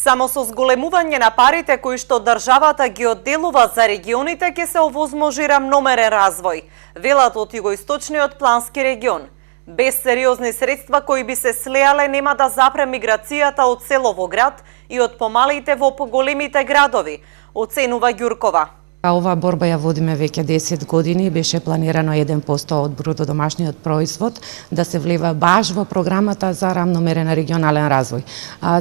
Само со зголемување на парите кои што државата ги одделува за регионите ќе се овозможи рамномерен развој, велат од југоисточниот плански регион. Без сериозни средства кои би се слеале нема да запре миграцијата од село во град и од помалите во поголемите градови, оценува Ѓуркова. Оваа борба ја водиме веќе 10 години, беше планирано 1% од брутодомашниот производ да се влева баш во програмата за рамномерен регионален развој.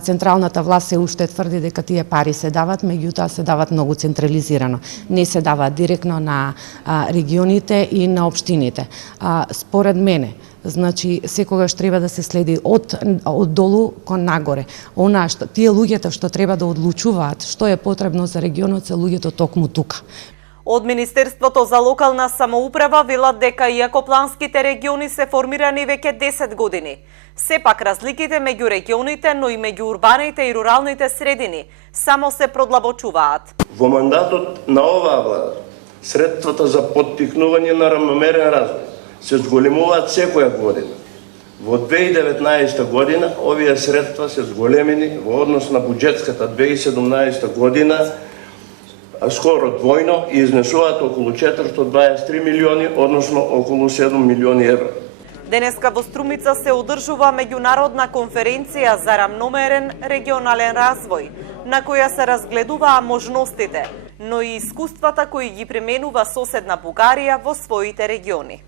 Централната власт се уште тврди дека тие пари се дават, меѓутоа се дават многу централизирано. Не се дават директно на регионите и на општините. Според мене, значи секогаш треба да се следи од долу кон нагоре. Тие луѓето што треба да одлучуваат што е потребно за регионот се луѓето токму тука. Од Министерството за локална самоуправа велат дека иако планските региони се формирани веќе 10 години, сепак разликите меѓу регионите, но и меѓу урбаните и руралните средини само се продлабочуваат. Во мандатот на оваа влада средствата за поттикнување на рамномерен развој се зголемуваат секоја година. Во 2019 година овие средства се зголемени во однос на буџетската 2017 година скоро двојно и изнесуваат околу 423 милиони, односно околу 7 милиони евра. Денеска во Струмица се одржува меѓународна конференција за рамномерен регионален развој, на која се разгледуваа можностите, но и искуствата кои ги применува соседна Бугарија во своите региони.